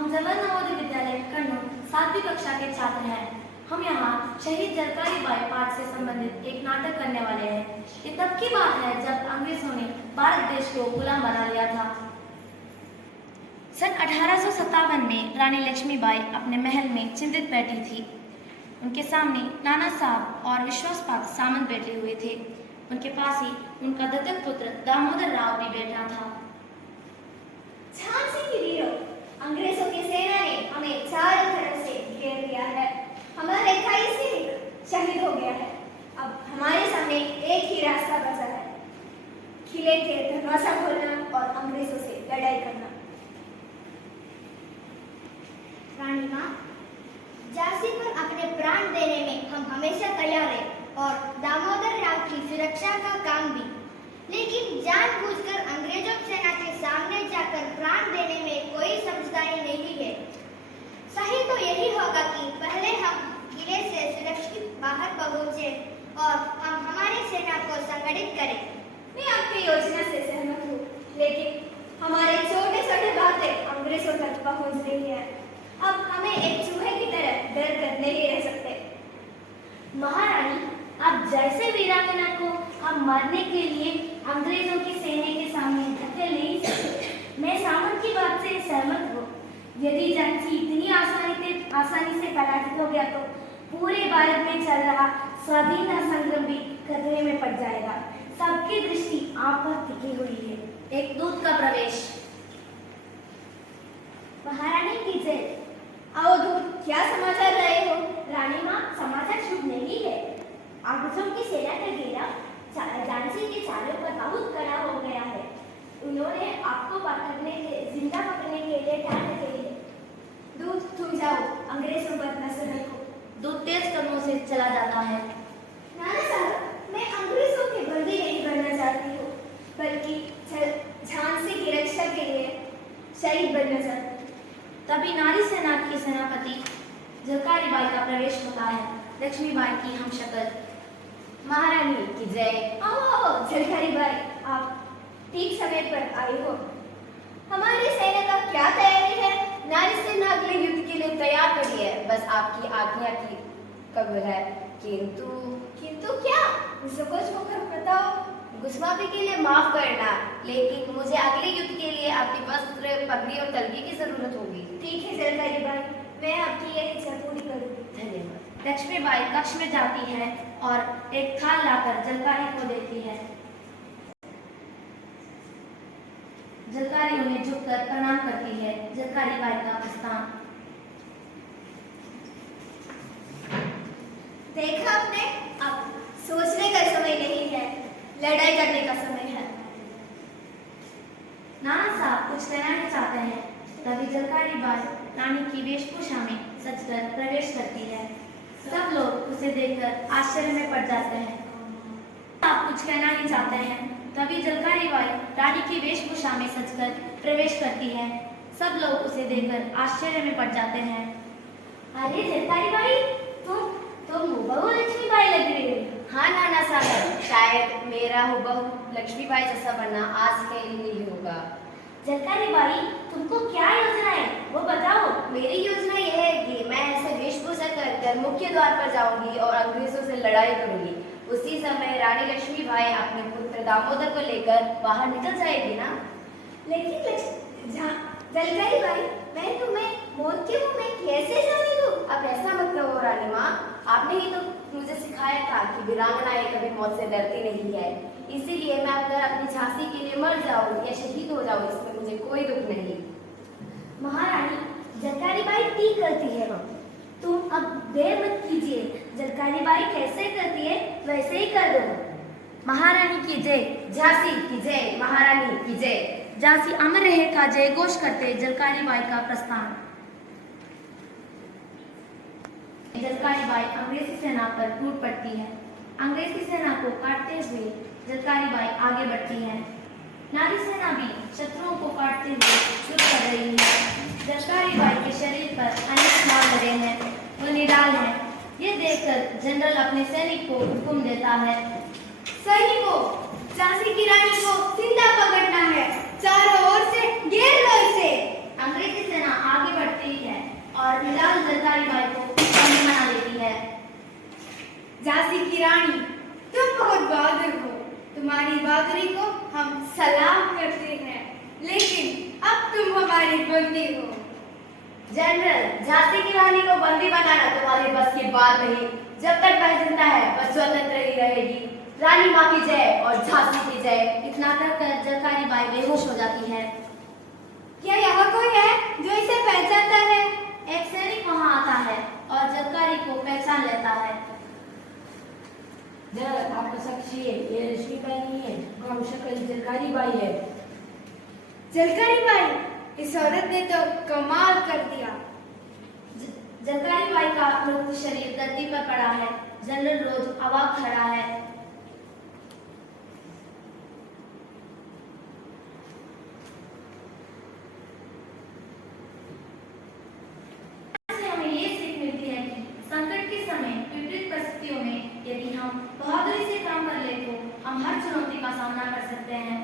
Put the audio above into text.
हम जवाहर नवोदय विद्यालय कन्नौज 7वीं कक्षा के छात्र हैं। हम यहाँ शहीद झलकारी बाई पाठ से संबंधित एक नाटक करने वाले हैं। ये तब की बात है जब अंग्रेजों ने भारत देश को गुलाम बना लिया था। सन 1857 में रानी लक्ष्मीबाई अपने महल में चिंतित बैठी थी। उनके सामने नाना साहब और विश्वासपात सामंत बैठे हुए थे। उनके पास ही उनका दत्तक पुत्र दामोदर राव भी बैठा था। झांसी की वीरों, अंग्रेजों की सेना ने हमें चारों तरफ से घेर लिया है। हमारा 21 सैनिक शहीद हो गया है। अब हमारे सामने एक ही रास्ता बचा है, किले के दरवाजा खोलना और अंग्रेजों से लड़ाई करना। रानी माँ, झांसी पर अपने प्राण देने में हम हमेशा तैयार हैं और दामोदर राव की सुरक्षा का काम भी, लेकिन जानबूझकर अंग्रेजों सेना के सामने जाकर प्राण देने में कोई समझदारी नहीं है। सही तो यही होगा कि पहले हम किले से सुरक्षित बाहर पहुंचे और हम हमारी सेना को संगठित करें। मैं आपकी योजना से सहमत हूँ, लेकिन हमारे छोटे छोटे बातें अंग्रेजों तक पहुँच रही है। अब हमें एक चूहे की तरह डर कर नहीं रह सकते। महारानी, आप जैसे वीरांगना को हम मारने के लिए अंग्रेजों की सेना के सामने धकेल नहीं सकते। मैं सामंत की बात से सहमत हूँ। यदि झांसी इतनी आसानी से पराजित हो गया तो पूरे भारत में चल रहा स्वाधीनता संग्राम भी खतरे में पड़ जाएगा। सबकी दृष्टि आप पर टिकी हुई है। एक दूत का प्रवेश। महारानी की जय। आओ दूत, क्या समाचार लाए हो? रानी माँ, समाचार शुभ नहीं है। अंग्रेजों की सेना का घेरा झांसी के चारों पर बहुत कड़ा हो गया है। उन्होंने आपको जिंदा पकड़ने के लिए ठान रखे हैं। दूत, तुम जाओ, अंग्रेजों पर नजर रखो। दूत तेज कदमों से चला जाता है। नाना साहब, मैं अंग्रेजों की बंदी नहीं बनना चाहती हूँ, बल्कि झांसी की रक्षा के लिए शहीद बनना चाहती हूँ। तभी नारी सेना की सेनापति झलकारी बाई का प्रवेश होता है। लक्ष्मीबाई की हम शक्ल। महारानी की जय। आओ झलकारी बाई, आप ठीक समय पर आई हो। हमारी सेना का क्या तैयारी है? नारी सेना अगले युद्ध के लिए तैयार खड़ी है। बस आपकी आज्ञा की कब्र है। किंतु क्या? मुझे कुछ मुखर बताओ। गुस्माफी के लिए माफ करना, लेकिन मुझे अगले युद्ध के लिए आपकी वस्त्र, पगड़ी और तलगी की जरूरत होगी। ठीक है झलकारी बाई, मैं आपकी यह इच्छा पूरी करूंगी। धन्यवाद। लक्ष्मीबाई कक्ष में जाती है और एक थाल लाकर झलकारी को देती है। झलकारी उन्हें झुककर प्रणाम करती है। झलकारी बाई का प्रस्थान। देखा आपने, अब सोचने का समय नहीं है, लड़ाई करने का समय है। नाना साहब कुछ कहना चाहते हैं। तभी झलकारी बाई रानी की वेशभूषा में सजकर प्रवेश करती है। सब लोग उसे देखकर आश्चर्य में पड़ जाते हैं। आप कुछ कहना ही चाहते हैं। तभी झलकारी बाई रानी की वेशभूषा में सजकर प्रवेश करती है। सब लोग उसे देखकर आश्चर्य में पड़ जाते हैं। अरे झलकारी बाई, तुम हुबहू लक्ष्मीबाई लग रही हो। हाँ नाना साहब, शायद मेरा हुबहू लक्ष्मीबाई जैसा बनना आज के लिए ही होगा। झलकारी बाई, तुमको क्या योजना है वो बताओ। मेरी योजना यह है कि मैं ऐसे वेशभूषा कर मुख्य द्वार पर जाऊंगी और अंग्रेजों से लड़ाई करूंगी। उसी समय रानी लक्ष्मीबाई अपने पुत्र दामोदर को लेकर बाहर निकल जाएगी ना। लेकिन झलकारी बाई, मैं तुम्हें मौत के मुंह में कैसे जाने दूं? अब ऐसा मत कहो रानी माँ, आपने ही तो मुझे सिखाया था कि वीरांगनाएं कभी मौत से डरती नहीं है। इसीलिए मैं अगर अपनी झांसी के लिए मर जाऊं या शहीद हो जाऊं, इसमें मुझे कोई दुख नहीं। महारानी, झलकारी बाई ठीक करती है। तुम अब देर मत कीजिए। झलकारी बाई कैसे करती है वैसे ही कर दो। महारानी की जय। झांसी की जय। महारानी की जय। झांसी अमर रहे का जय घोष करते झलकारी बाई का प्रस्थान। झलकारी बाई अंग्रेजी सेना पर टूट पड़ती है। अंग्रेजी सेना को काटते हुए झलकारी बाई आगे बढ़ती है। नारी सेना भी शत्रुओं को काटते हुए शुरू कर रही है। झलकारी बाई के शरीर पर अनेक घाव लगे हैं, वो निराल है। ये देखकर जनरल अपने सैनिक को हुक्म देता है। सैनिकों, झांसी की रानी को जिंदा पकड़ना है। चारों ओर से घेर लो इसे। अंग्रेजी सेना आगे बढ़ती रानी, तुम बहुत बहादुर हो। तुम्हारी बहादुरी को हम सलाम करते हैं, लेकिन अब तुम हमारी बंदी हो। जनरल, झांसी की रानी को बंदी बनाना तुम्हारी बस की बात नहीं। जब तक वह जिंदा है वह स्वतंत्र ही रहेगी। रानी माँ की जय और झांसी की जय। इतना कहकर जरकारी बाई बेहोश हो जाती है। क्या यहाँ कोई है जो इसे पहचानता है? एक सैनिक वहां आता है और जरकारी को पहचान लेता है। जर आपका साक्षी है, ये रश्मिबाई नहीं है, गाँव शक्ल जरकारी बाई है। जलकारी बाई, इस औरत ने तो कमाल कर दिया। जरकारी बाई का मृत शरीर धरती पर पड़ा है। जनरल रोज अवाक खड़ा है। हमें ये सीख मिलती है कि संकट के समय, विपरीत परिस्थितियों में यदि हम बहादुरी से काम कर ले तो हम हर चुनौती का सामना कर सकते हैं।